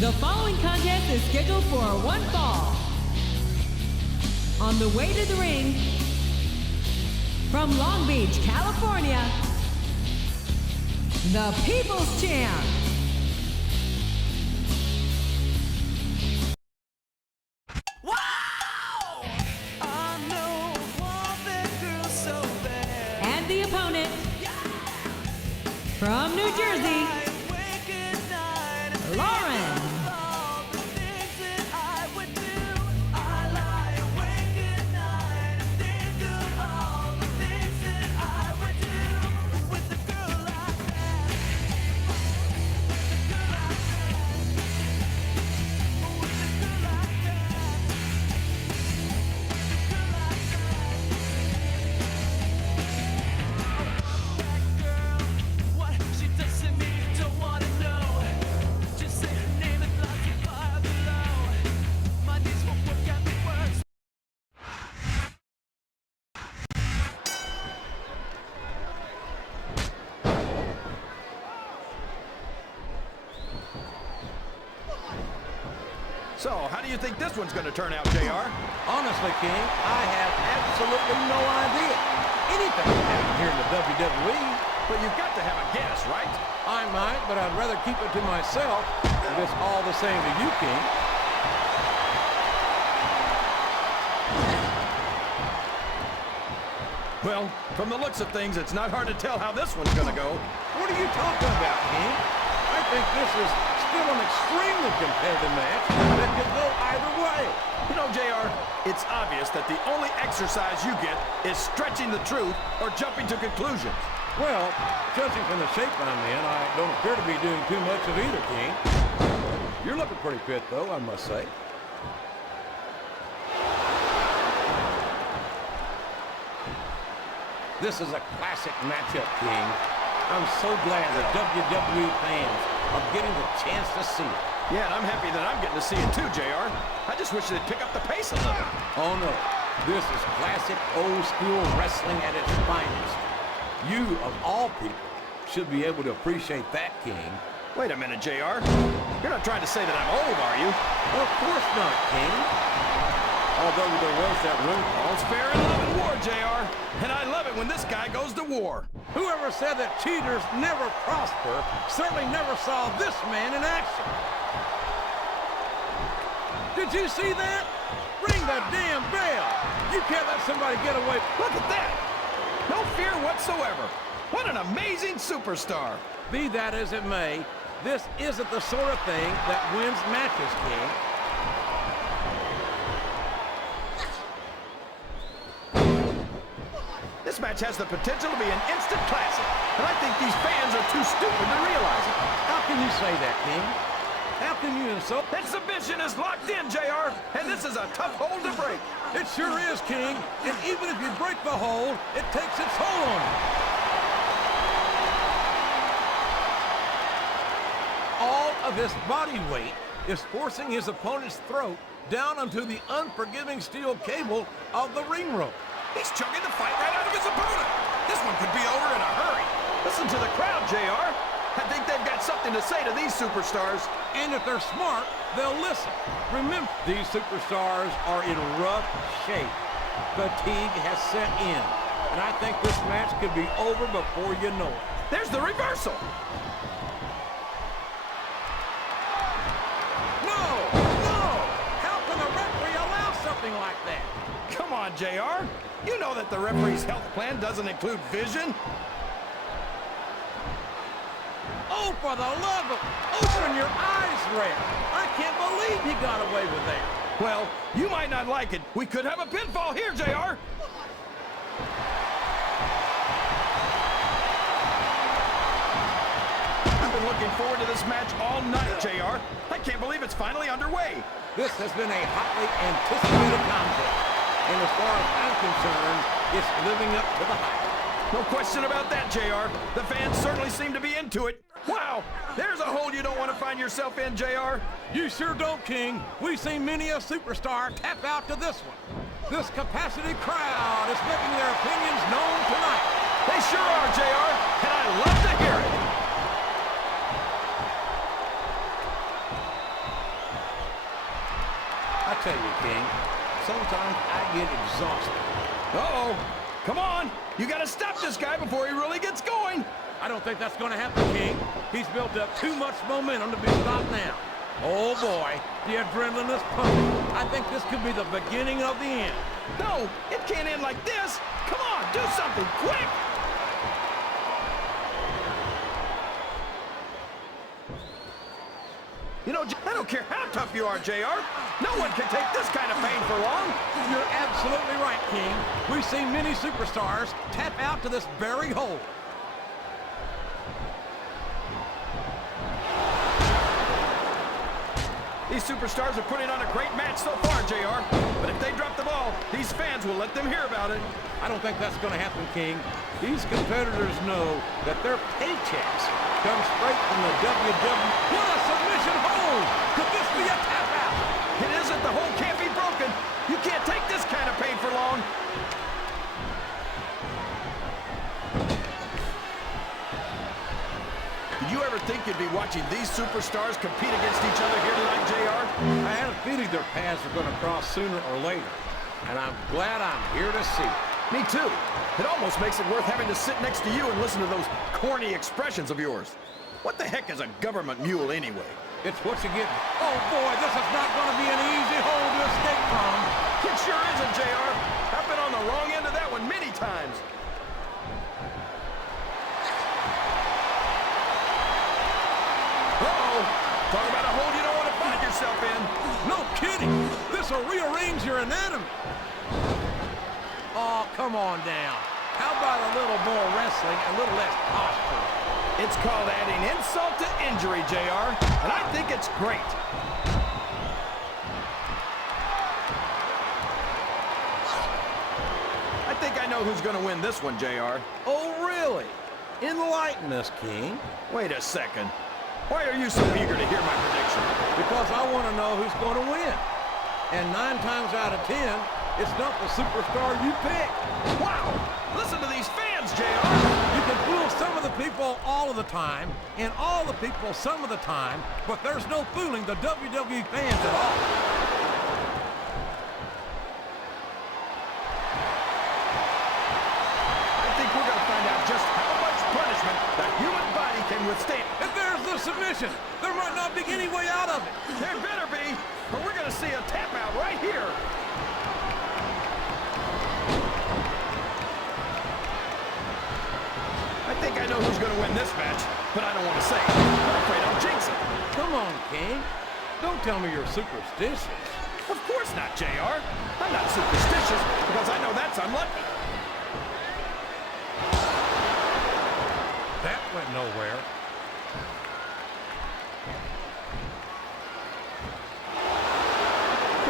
The following contest is scheduled for one fall. On the way to the ring, from Long Beach, California, the People's Champ. Wow! I know want that girl so bad. And the opponent, from New Jersey, Lauren. So, how do you think this one's going to turn out, JR? Honestly, King, I have absolutely no idea. Anything can happen here in the WWE. But you've got to have a guess, right? I might, but I'd rather keep it to myself if it's all the same to you, King. Well, from the looks of things, it's not hard to tell how this one's going to go. What are you talking about, King? I think this is still an extremely competitive match that could go either way. You know, JR, it's obvious that the only exercise you get is stretching the truth or jumping to conclusions. Well, judging from the shape I'm in, I don't appear to be doing too much of either, King. You're looking pretty fit, though, I must say. This is a classic matchup, King. I'm so glad the WWE fans are getting the chance to see it. Yeah, and I'm happy that I'm getting to see it too, JR. I just wish they'd pick up the pace a little. Oh, no. This is classic old-school wrestling at its finest. You, of all people, should be able to appreciate that, King. Wait a minute, JR. You're not trying to say that I'm old, are you? Of course not, King. Although there was that room. All's fair in love and war, JR. And I love it when this guy goes to war. Whoever said that cheaters never prosper certainly never saw this man in action. Did you see that? Ring the damn bell. You can't let somebody get away. Look at that. No fear whatsoever. What an amazing superstar. Be that as it may, this isn't the sort of thing that wins matches, King. This match has the potential to be an instant classic, and I think these fans are too stupid to realize it. How can you say that, King? How can you insult? That submission is locked in, JR, and this is a tough hold to break. It sure is, King. And even if you break the hold, it takes its toll on you. All of his body weight is forcing his opponent's throat down onto the unforgiving steel cable of the ring rope. He's chugging the fight right out of his opponent. This one could be over in a hurry. Listen to the crowd, JR. I think they've got something to say to these superstars. And if they're smart, they'll listen. Remember, these superstars are in rough shape. Fatigue has set in. And I think this match could be over before you know it. There's the reversal. No! No! How can the referee allow something like that? Come on, JR. You know that the referee's health plan doesn't include vision. Oh, for the love of... Open your eyes, Red. I can't believe he got away with that. Well, you might not like it. We could have a pinfall here, JR. I've been looking forward to this match all night, JR. I can't believe it's finally underway. This has been a hotly anticipated contest. And as far as I'm concerned, it's living up to the hype. No question about that, JR. The fans certainly seem to be into it. Wow, there's a hole you don't want to find yourself in, JR. You sure don't, King. We've seen many a superstar tap out to this one. This capacity crowd is making their opinions known tonight. They sure are, JR, and I love to hear it. tell you, King, sometimes I get exhausted. Uh-oh. Come on. You got to stop this guy before he really gets going. I don't think that's going to happen, King. He's built up too much momentum to be stopped now. Oh, boy, the adrenaline is pumping. I think this could be the beginning of the end. No, it can't end like this. Come on, do something quick. You know, I don't care how tough you are, JR. No one can take this kind of pain for long. You're absolutely right, King. We've seen many superstars tap out to this very hole. These superstars are putting on a great match so far, JR. But if they drop the ball, these fans will let them hear about it. I don't think that's going to happen, King. These competitors know that their paychecks come straight from the WWE. What a submission hold! Could this be a tap out? It isn't. The hold can't be broken. You can't take this kind of pain for long. Did you ever think you'd be watching these superstars compete against each other here tonight, JR? I had a feeling their paths are going to cross sooner or later, and I'm glad I'm here to see it. Me too. It almost makes it worth having to sit next to you and listen to those corny expressions of yours. What the heck is a government mule anyway? It's what you get. Oh, boy, this is not going to be an easy hole to escape from. It sure isn't, JR. I've been on the wrong end of that one many times. Uh-oh. Talk about a hole you don't want to find yourself in. No kidding. This will rearrange your anatomy. Oh, come on down. How about a little more wrestling, a little less posture? It's called adding insult to injury, JR, and I think it's great. I think I know who's going to win this one, JR. Oh, really? Enlighten us, King. Wait a second. Why are you so eager to hear my prediction? Because I want to know who's going to win. And 9 times out of 10, it's not the superstar you pick. Wow! Listen to these fans, JR! You can fool some of the people all of the time, and all the people some of the time, but there's no fooling the WWE fans at all. I think we're going to find out just how much punishment the human body can withstand. If there's the submission, there might not be any way out of it. There better be, or we're going to see a tap out right here. I think I know who's going to win this match, but I don't want to say it. I'm afraid I'll jinx it. Come on, King. Don't tell me you're superstitious. Of course not, JR. I'm not superstitious because I know that's unlucky. That went nowhere.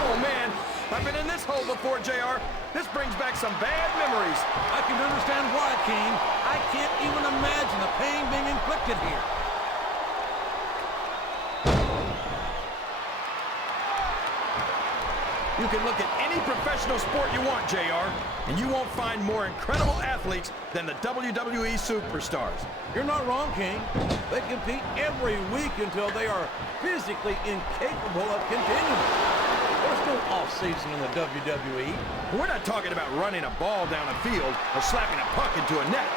Oh, man. I've been in this hole before, JR. This brings back some bad memories. I can understand why, King. I can't even imagine the pain being inflicted here. You can look at any professional sport you want, JR, and you won't find more incredible athletes than the WWE superstars. You're not wrong, King. They compete every week until they are physically incapable of continuing. There's no off-season in the WWE. We're not talking about running a ball down a field or slapping a puck into a net.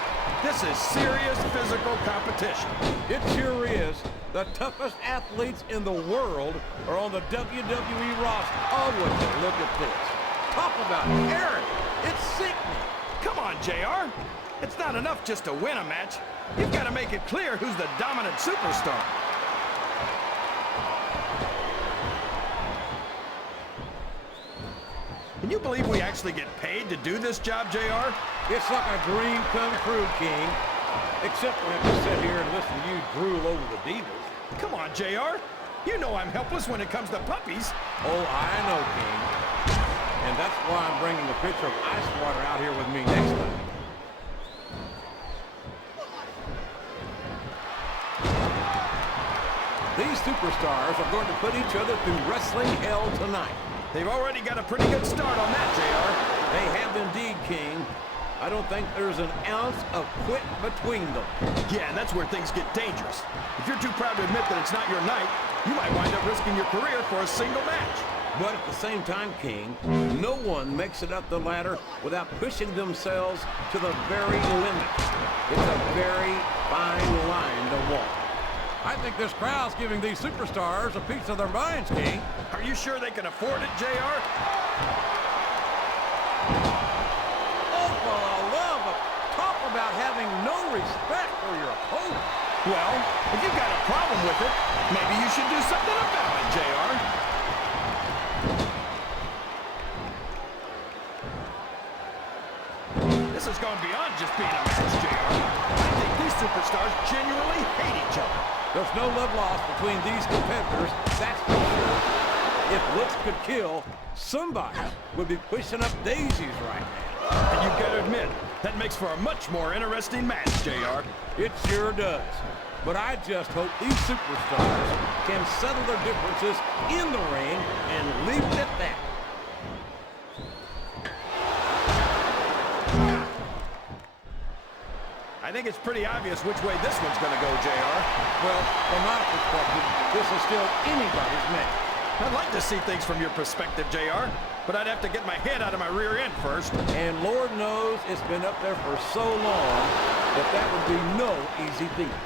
This is serious physical competition. It sure is. The toughest athletes in the world are on the WWE roster. Oh, would you look at this. Talk about arrogant. It's sickening. Come on, JR. It's not enough just to win a match. You've got to make it clear who's the dominant superstar. Can you believe we actually get paid to do this job, JR? It's like a dream come true, King. Except when I have to sit here and listen to you drool over the divas. Come on, JR. You know I'm helpless when it comes to puppies. Oh, I know, King. And that's why I'm bringing a pitcher of ice water out here with me next time. These superstars are going to put each other through wrestling hell tonight. They've already got a pretty good start on that, JR. They have indeed, King. I don't think there's an ounce of quit between them. Yeah, and that's where things get dangerous. If you're too proud to admit that it's not your night, you might wind up risking your career for a single match. But at the same time, King, no one makes it up the ladder without pushing themselves to the very limit. It's a very fine line to walk. I think this crowd's giving these superstars a piece of their minds, King. Are you sure they can afford it, JR? Oh, for the love of... Talk about having no respect for your opponent. Well, if you've got a problem with it, maybe you should do something about it, JR. This has gone beyond just being a match, JR. I think these superstars genuinely hate each other. There's no love lost between these competitors, that's for sure. If looks could kill, somebody would be pushing up daisies right now. And you've got to admit, that makes for a much more interesting match, JR. It sure does. But I just hope these superstars can settle their differences in the ring and leave it at that. I think it's pretty obvious which way this one's going to go, JR. Well, from my perspective, this is still anybody's match. I'd like to see things from your perspective, JR, but I'd have to get my head out of my rear end first. And Lord knows it's been up there for so long that that would be no easy feat.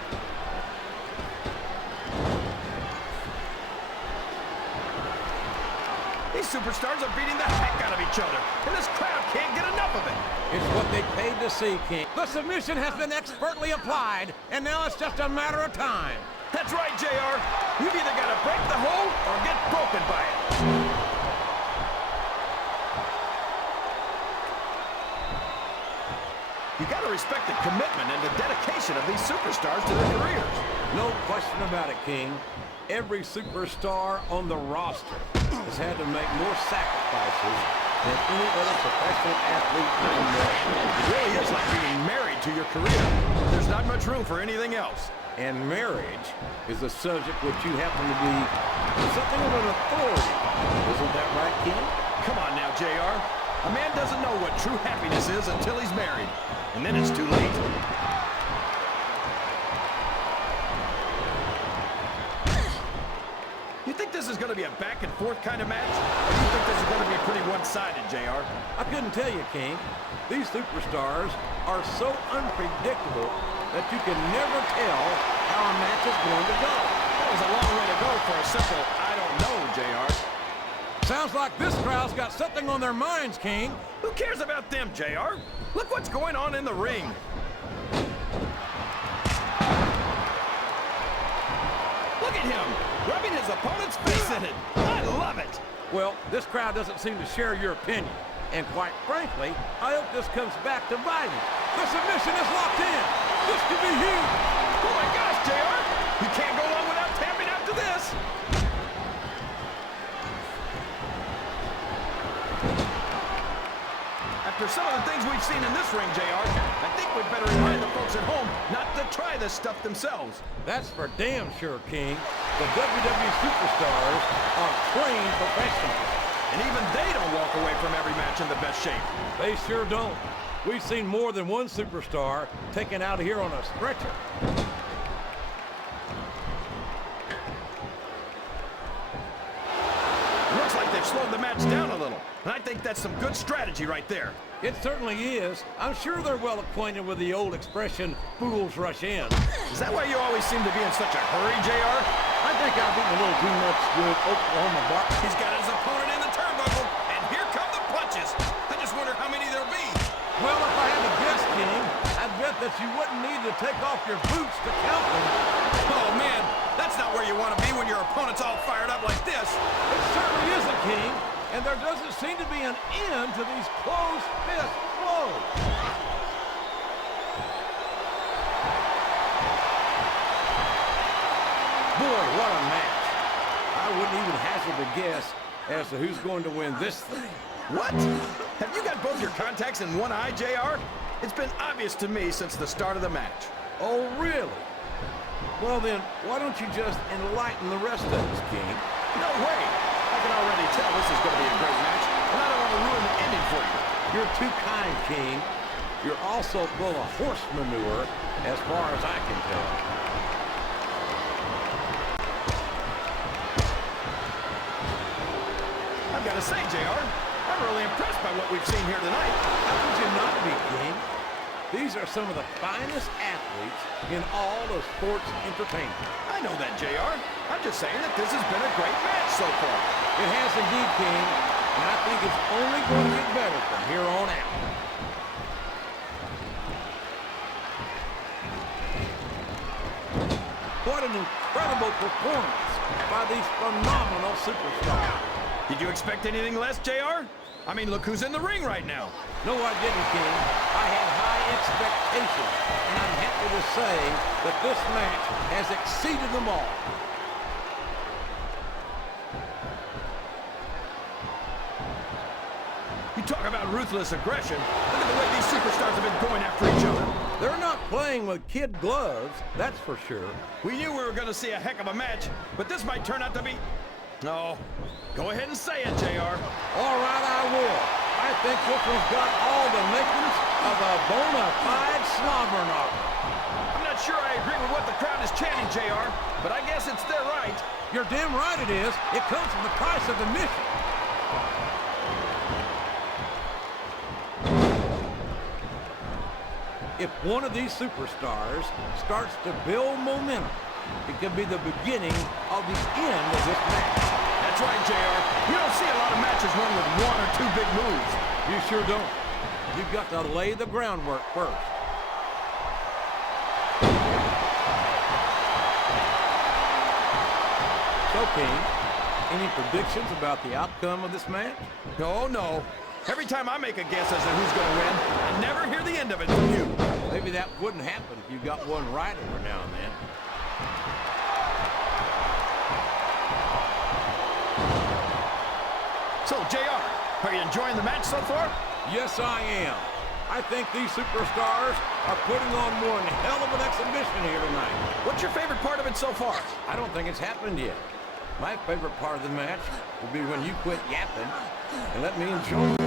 These superstars are beating the heck out of each other, and this crowd can't get enough of it. It's what they paid to see, King. The submission has been expertly applied, and now it's just a matter of time. That's right, JR. You've either got to break the hold or get broken by it. You got to respect the commitment and the dedication of these superstars to their careers. No question about it, King. Every superstar on the roster has had to make more sacrifices than any other professional athlete I know. It really is like being married to your career. There's not much room for anything else. And marriage is a subject which you happen to be something of an authority. Isn't that right, King? Come on now, JR. A man doesn't know what true happiness is until he's married. And then it's too late. You think this is going to be a back-and-forth kind of match? Or do you think this is going to be pretty one-sided, JR? I couldn't tell you, King. These superstars are so unpredictable that you can never tell how a match is going to go. That was a long way to go for a simple, I don't know, JR. Sounds like this crowd's got something on their minds, King. Who cares about them, JR? Look what's going on in the ring. Look at him, rubbing his opponent's face in it. I love it. Well, this crowd doesn't seem to share your opinion. And quite frankly, I hope this comes back to bite him. The submission is locked in. This could be huge. Oh my gosh, JR! You can't go long without tapping out to this. After some of the things we've seen in this ring, JR, I think we'd better remind the folks at home not to try this stuff themselves. That's for damn sure, King. The WWE superstars are trained professionals. And even they don't walk away from every match in the best shape. They sure don't. We've seen more than one superstar taken out of here on a stretcher. Looks like they've slowed the match down a little. And I think that's some good strategy right there. It certainly is. I'm sure they're well acquainted with the old expression, fools rush in. Is that why you always seem to be in such a hurry, JR? I think I've eaten a little too much good Oklahoma bar. He's got his opponent in the turnbuckle, and here come the punches. I just wonder how many there'll be. Well, if I had to guess, King, I'd bet that you wouldn't need to take off your boots to count them. Oh, man, that's not where you want to be when your opponent's all fired up like this. It certainly isn't, King. And there doesn't seem to be an end to these closed fist blows. Boy, what a match. I wouldn't even hazard a guess as to who's going to win this thing. What? Have you got both your contacts in one eye, JR? It's been obvious to me since the start of the match. Oh, really? Well, then, why don't you just enlighten the rest of us, King? No way. I can already tell this is going to be a great match, and I don't want to ruin the ending for you. You're too kind, King. You're also full of horse manure, as far as I can tell. to say, JR. I'm really impressed by what we've seen here tonight. How could you not be, King? These are some of the finest athletes in all of sports entertainment. I know that, JR. I'm just saying that this has been a great match so far. It has indeed, King, and I think it's only going to get better from here on out. What an incredible performance by these phenomenal superstars. Did you expect anything less, JR? I mean, look who's in the ring right now. No, I didn't, King. I had high expectations, and I'm happy to say that this match has exceeded them all. You talk about ruthless aggression. Look at the way these superstars have been going after each other. They're not playing with kid gloves, that's for sure. We knew we were going to see a heck of a match, but this might turn out to be... No. Go ahead and say it, JR. All right, I will. I think this one's got all the makings of a bona fide slobber knocker. I'm not sure I agree with what the crowd is chanting, JR, but I guess it's their right. You're damn right it is. It comes from the price of admission. If one of these superstars starts to build momentum, it could be the beginning of the end of this match. That's right, JR. You don't see a lot of matches won with one or two big moves. You sure don't. You've got to lay the groundwork first. So, King, any predictions about the outcome of this match? No. Every time I make a guess as to who's going to win, I never hear the end of it from you. Maybe that wouldn't happen if you got one right every now and then. So, JR, are you enjoying the match so far? Yes, I am. I think these superstars are putting on one hell of an exhibition here tonight. What's your favorite part of it so far? I don't think it's happened yet. My favorite part of the match will be when you quit yapping and let me enjoy it.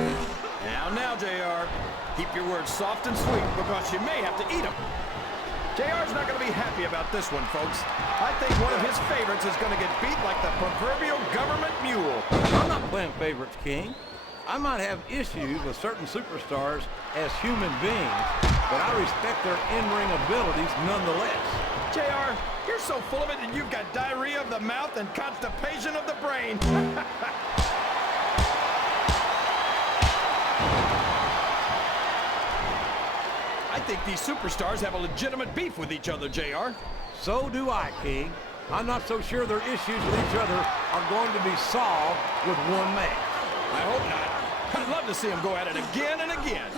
Now, JR. Keep your words soft and sweet because you may have to eat them. JR's not going to be happy about this one, folks. I think one of his favorites is going to get beat like the proverbial government mule. I'm not playing favorites, King. I might have issues with certain superstars as human beings, but I respect their in-ring abilities nonetheless. JR, you're so full of it that you've got diarrhea of the mouth and constipation of the brain. I think these superstars have a legitimate beef with each other, JR. So do I, King. I'm not so sure their issues with each other are going to be solved with one match. I hope not. I'd love to see them go at it again and again.